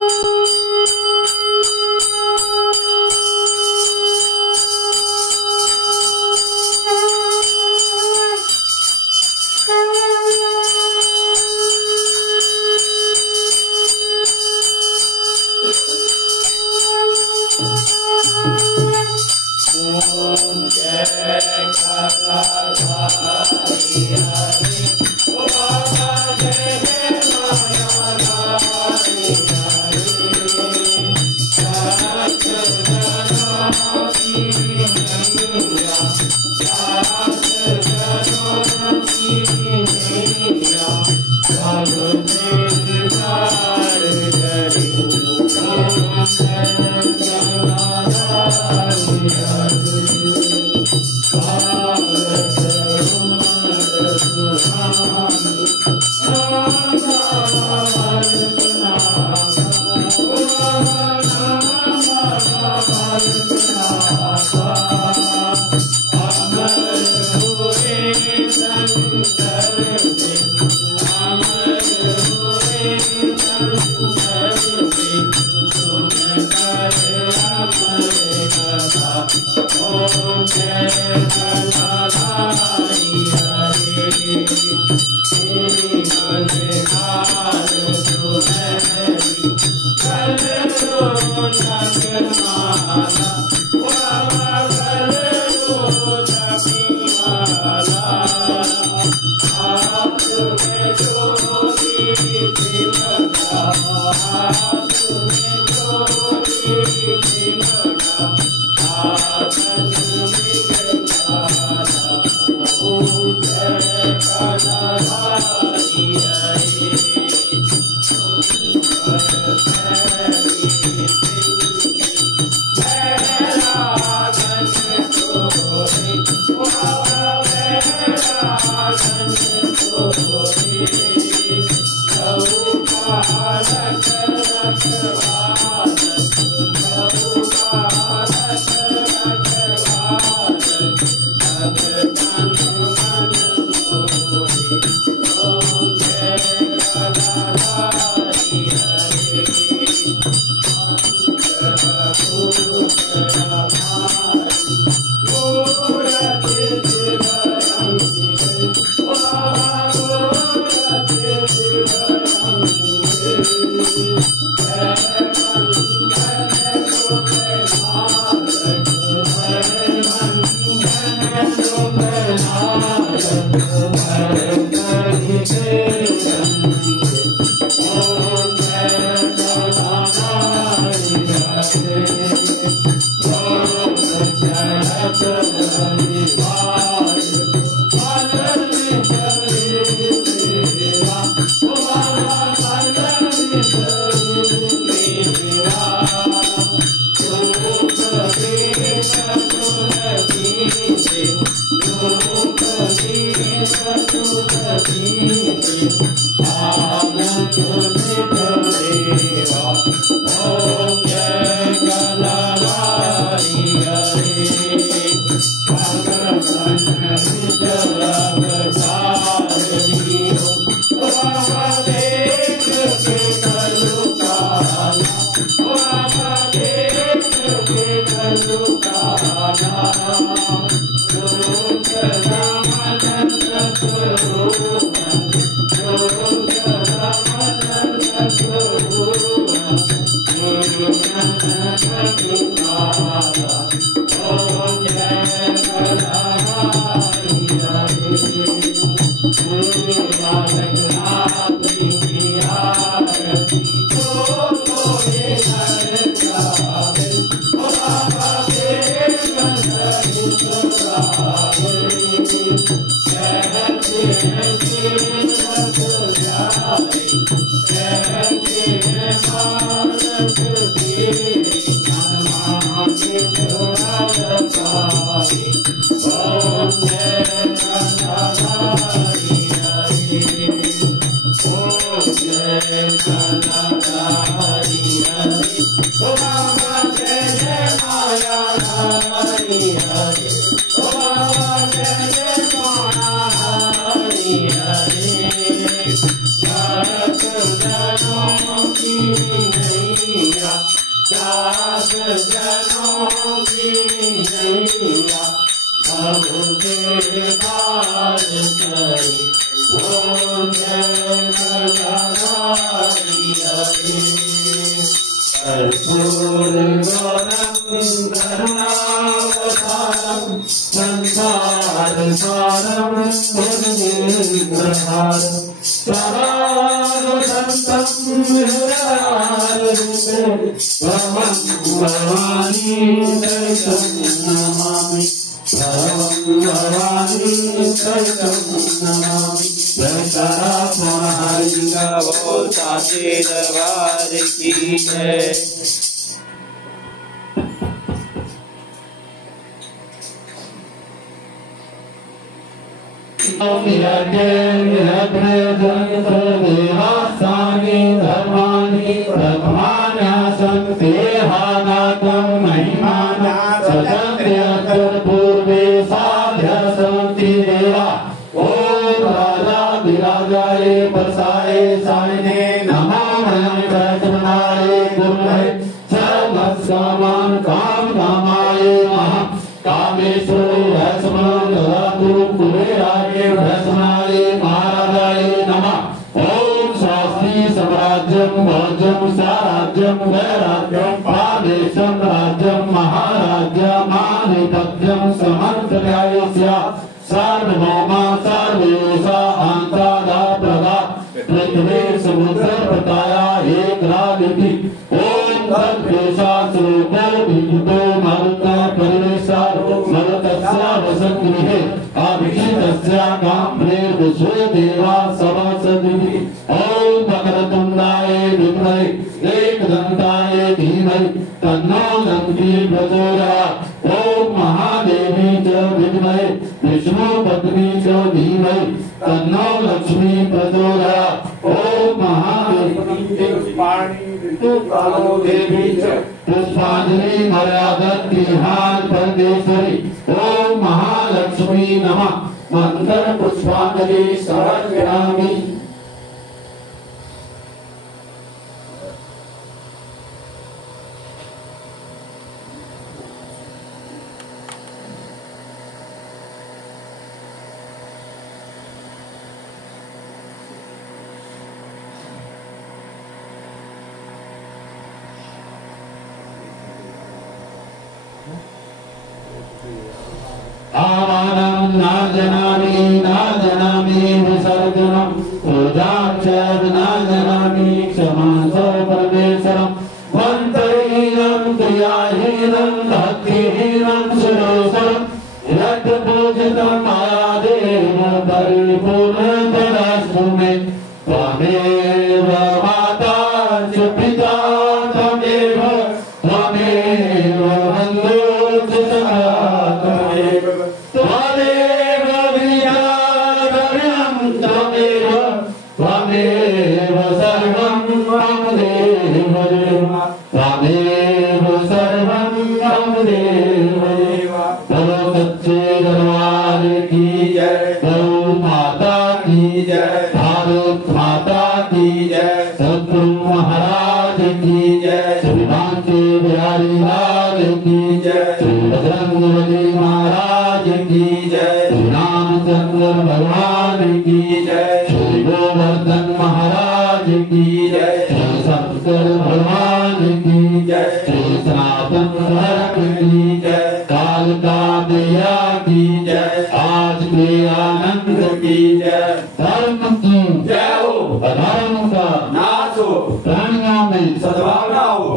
Hare दास जनों की नैया अब तेरे पार चली कर्पूर गौरम करुणावतारम संसार सारम निर्विघ्नहारम सर्वसंतं हृदयारविन्दे त्वं भवानी दैतं नमामि भवानी दैतं नमामि। बोल साचे दरबार की जय। देवासानि धर्माणि ब्रह्माण्यासंतेहानातं महिमाना सतन्त्र्यत्र पूर्वे साध्यसन्ति देवा। ओम राजा विराजाय परसाय सायने नमो प्रचनाय गुरुवे सर्वस्कामान् कामकामाय महा कामेश्वरो भस्मं ददातु कुबेराय भस्माय महाराजाय नमः। ओम शास्त्री साम्राज्यं भोज्यं साराज्यं वैराज्यं पादेशं राज्यं महाराज्यं आधिपत्यं समन्त्रयाय स्यात् सार्वभौमा सर्वेशा अंतरा प्रदा पृथ्वी समुद्र पताया एक राजति। ओम तत्केशा स्वरूपो विहितो मरुता परिवेशा मरुतस्या वसद्गृहे अभिषिक्तस्या काम्रे विश्वे देवा सभासदिति। ओम वक्रतुण्डाय विद्महे एकदन्ताय धीमहि तन्नो दन्ती प्रचोदयात्। ओम महादेवी च विद्महे विष्णु पत्नी च धीमहि तन्नो लक्ष्मी प्रचोदयात्। ओम महादेवी पुष्पांजलि मर्यादत्ति हाल परमेश्वरी। ओम महालक्ष्मी नमः। मंत्र पुष्पांजलि समर्पयामि। आवानं न जनामि विसर्जनं पूजाच्च न जनामि क्षमांस परमेश्वरं मन्त्रहीनं क्रियाहीनं भक्तिहीनं सुरोसरं यत् पूजितं मया देव परिपूर्णं तदस्तु मे। त्वमेव माता च पिता त्वमेव बन्धुश्च सखा त्वमेव विद्याधर्यं त्वमेव सर्वं मम देव त्वमेव सर्वं मम देव। बोलो सच्चे दरबार की जय। गौ माता की जय। भारत माता की जय। सद्गुरु महाराज की जय। श्री भांति बिहारी लाल की जय। श्री बजरंगबली महाराज की जय। श्री रामचंद्र भगवान की जय। श्री गोवर्धन महाराज की जय। श्री शंकर भगवान की जय। श्री सनातन धर्म की जय। कालिका मैया की जय। आज के आनंद की जय। धर्म की जय हो। अधर्म का नाश हो। प्राणियों में सद्भावना हो।